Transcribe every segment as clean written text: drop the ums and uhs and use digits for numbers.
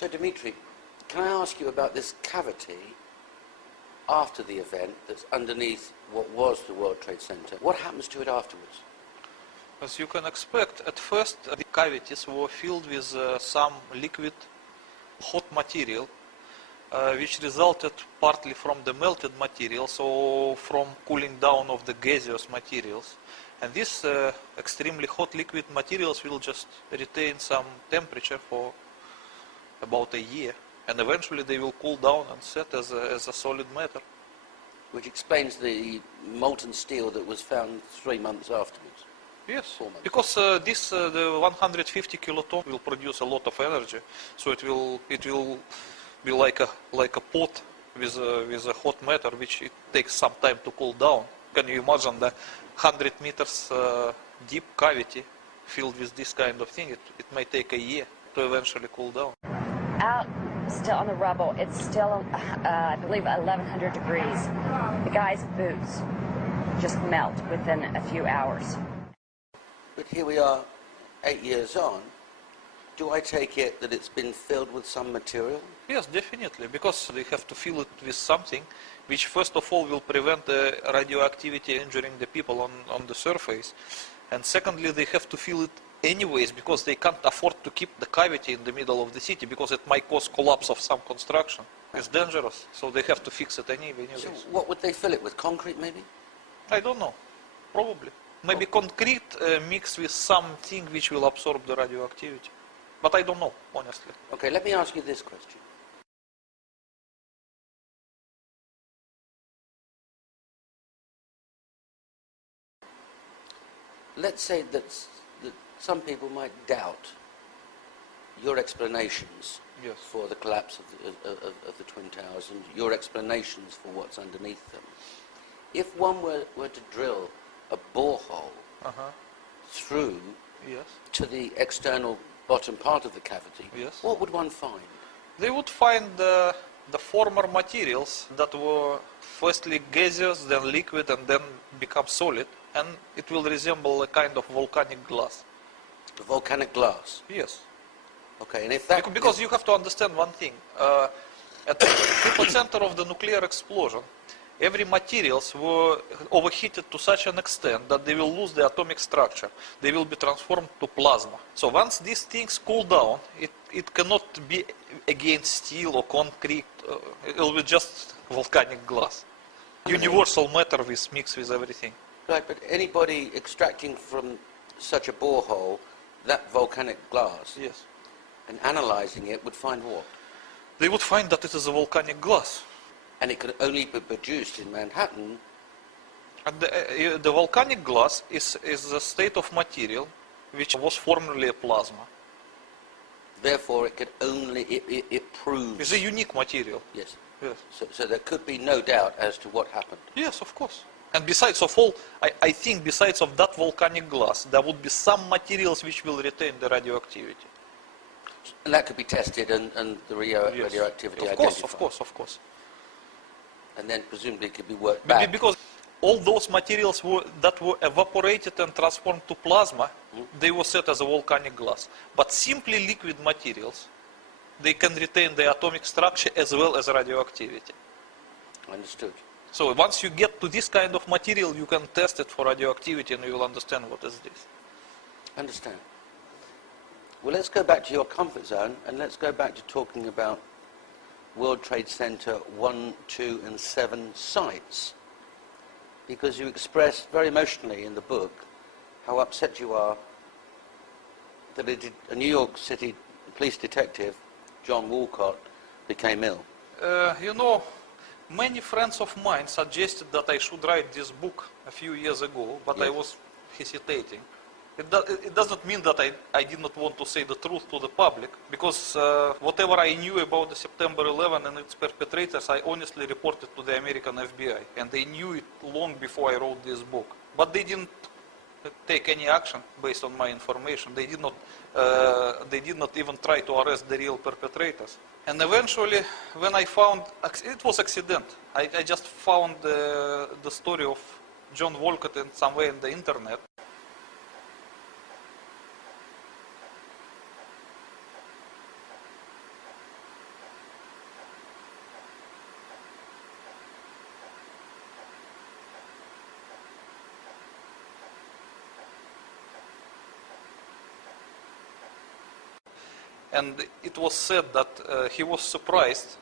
So Dimitri, can I ask you about this cavity after the event that's underneath what was the World Trade Center? What happens to it afterwards? As you can expect, at first the cavities were filled with some liquid hot material, which resulted partly from the melted material, so from cooling down of the gaseous materials. And these extremely hot liquid materials will just retain some temperature for about a year, and eventually they will cool down and set as a solid matter. Which explains the molten steel that was found 3 months afterwards. Yes, 4 months. because the 150 kiloton will produce a lot of energy, so it will be like a pot with a hot matter, which it takes some time to cool down. Can you imagine the 100 meters deep cavity filled with this kind of thing? It may take a year to eventually cool down. Out still on the rubble, it's still, I believe, 1100 degrees. The guy's boots just melt within a few hours. But here we are, 8 years on. Do I take it that it's been filled with some material? Yes, definitely, because they have to fill it with something which first of all will prevent the radioactivity injuring the people on the surface. And secondly, they have to fill it anyways, because they can't afford to keep the cavity in the middle of the city, because it might cause collapse of some construction. It's dangerous, so they have to fix it anyways. So what would they fill it with? Concrete, maybe? I don't know. Probably. Maybe concrete mixed with something which will absorb the radioactivity. But I don't know, honestly. Okay, let me ask you this question. Let's say that some people might doubt your explanations Yes. for the collapse of the Twin Towers and your explanations for what's underneath them. If one were to drill a borehole through Yes. to the external bottom part of the cavity, Yes. what would one find? They would find the former materials that were firstly gaseous, then liquid, and then become solid, and it will resemble a kind of volcanic glass. The volcanic glass? Yes. Okay, and if that... Because you have to understand one thing. At the epicenter of the nuclear explosion, every materials were overheated to such an extent that they will lose the atomic structure. They will be transformed to plasma. So once these things cool down, it cannot be again steel or concrete. It will be just volcanic glass. Universal matter mixed with everything. Right, but anybody extracting from such a borehole that volcanic glass Yes. and analysing it would find what? They would find that it is a volcanic glass. And it could only be produced in Manhattan. And the volcanic glass is a state of material which was formerly a plasma. Therefore, it could only, it proves... It's a unique material. Yes. Yes. So there could be no doubt as to what happened. Yes, of course. And besides of all, I think besides of that volcanic glass, there would be some materials which will retain the radioactivity. And that could be tested and the radioactivity identified. Of course. And then presumably it could be worked back. Because all those materials that were evaporated and transformed to plasma, they were set as a volcanic glass. But simply liquid materials, they can retain the atomic structure as well as radioactivity. Understood. So once you get to this kind of material, you can test it for radioactivity and you will understand what is this. Understand. Well, let's go back to your comfort zone and let's go back to talking about World Trade Center 1, 2 and 7 sites. Because you express very emotionally in the book how upset you are that a New York City police detective, John Walcott, became ill. You know, many friends of mine suggested that I should write this book a few years ago, but Yes. I was hesitating. It doesn't mean that I did not want to say the truth to the public, because whatever I knew about the September 11 and its perpetrators, I honestly reported to the American FBI, and they knew it long before I wrote this book. But they didn't take any action based on my information. They did not even try to arrest the real perpetrators. And eventually, when I found, it was accident. I just found the story of John Walcott somewhere in the internet. And it was said that he was surprised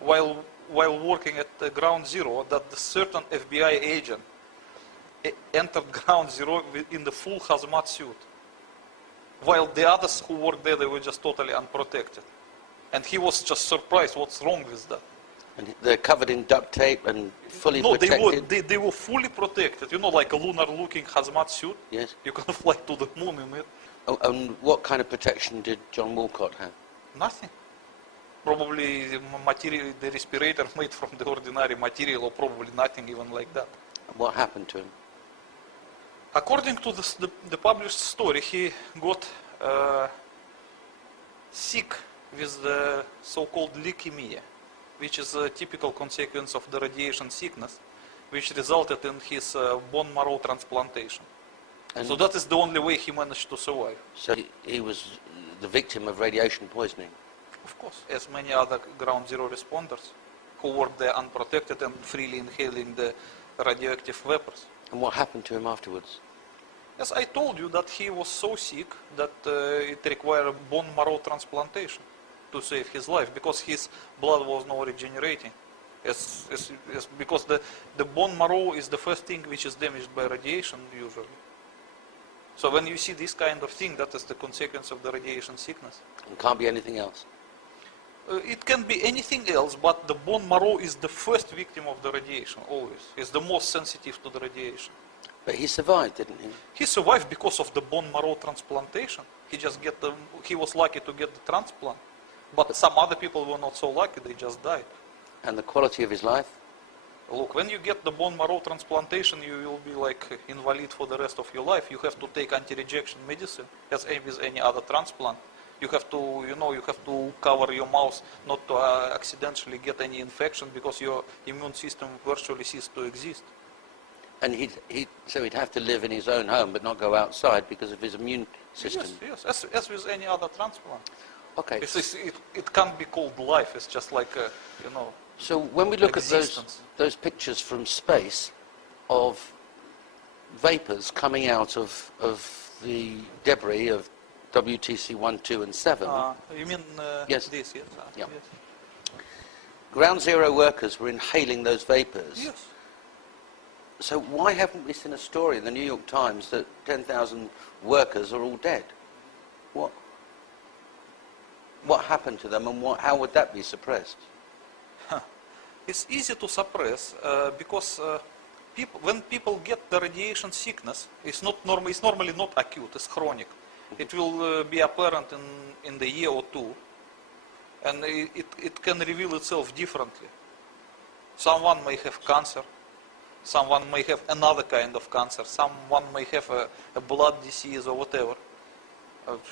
while working at Ground Zero that the certain FBI agent entered Ground Zero in the full hazmat suit, while the others who worked there, they were just totally unprotected. And he was just surprised, what's wrong with that? And they're covered in duct tape and fully No, protected? they were fully protected, you know, like a lunar-looking hazmat suit. Yes. You can fly to the moon in it. Oh, and what kind of protection did John Walcott have? Nothing. Probably the respirator made from the ordinary material, or probably nothing even like that. What happened to him? According to the published story, he got sick with the so-called leukemia, which is a typical consequence of the radiation sickness, which resulted in his bone marrow transplantation. And so that is the only way he managed to survive. So he was the victim of radiation poisoning? Of course, as many other Ground Zero responders who worked there unprotected and freely inhaling the radioactive vapors. And what happened to him afterwards? As I told you, that he was so sick that it required bone marrow transplantation to save his life, because his blood was not regenerating. Because the bone marrow is the first thing which is damaged by radiation usually. So when you see this kind of thing, that is the consequence of the radiation sickness. It can't be anything else? It can be anything else, but the bone marrow is the first victim of the radiation, always. It's the most sensitive to the radiation. But he survived, didn't he? He survived because of the bone marrow transplantation. He was lucky to get the transplant. But some other people were not so lucky, they just died. And the quality of his life? Look, when you get the bone marrow transplantation, you will be like invalid for the rest of your life. You have to take anti-rejection medicine, as with any other transplant. You have to, you have to cover your mouth not to accidentally get any infection, because your immune system virtually ceased to exist. And so he'd have to live in his own home but not go outside because of his immune system? Yes, as with any other transplant. Okay. It can't be called life, it's just like, So when we look existence. at those pictures from space of vapors coming out of the debris of WTC 1, 2 and 7... you mean yes. this, yes? Yeah. Yes. Ground Zero workers were inhaling those vapors. Yes. So why haven't we seen a story in the New York Times that 10,000 workers are all dead? What happened to them, and how would that be suppressed? It's easy to suppress because when people get the radiation sickness, it's normally not acute, it's chronic. It will be apparent in the year or two, and it can reveal itself differently. Someone may have cancer, someone may have another kind of cancer, someone may have a blood disease or whatever.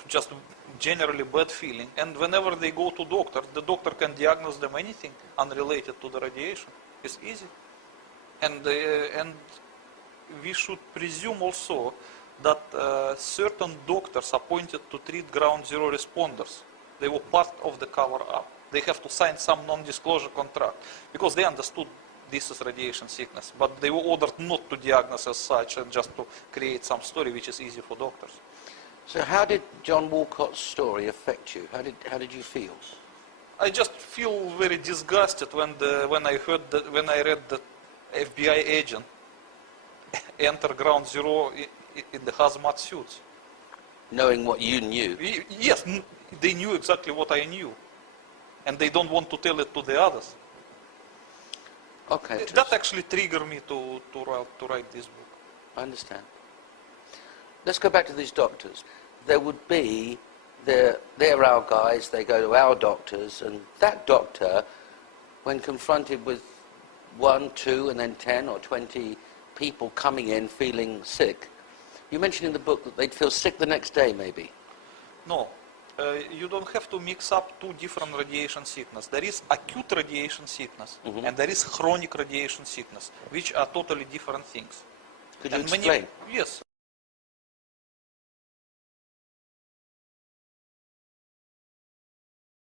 Just generally bad feeling, and whenever they go to doctor, the doctor can diagnose them anything unrelated to the radiation. It's easy, and we should presume also that certain doctors appointed to treat Ground Zero responders, they were part of the cover-up. They have to sign some non-disclosure contract because they understood this is radiation sickness, but they were ordered not to diagnose as such and just to create some story which is easy for doctors. So how did John Walcott's story affect you? How did you feel? I just feel very disgusted when I read that FBI agent enter Ground Zero in the hazmat suits. Knowing what you knew? Yes, they knew exactly what I knew, and they don't want to tell it to the others. Okay. That actually triggered me to write this book. I understand. Let's go back to these doctors. There would be, they're our guys, they go to our doctors, and that doctor, when confronted with 1, 2, and then 10 or 20 people coming in feeling sick, you mentioned in the book that they'd feel sick the next day, maybe? No. You don't have to mix up two different radiation sickness. There is acute radiation sickness, and there is chronic radiation sickness, which are totally different things. Could you explain? Yes.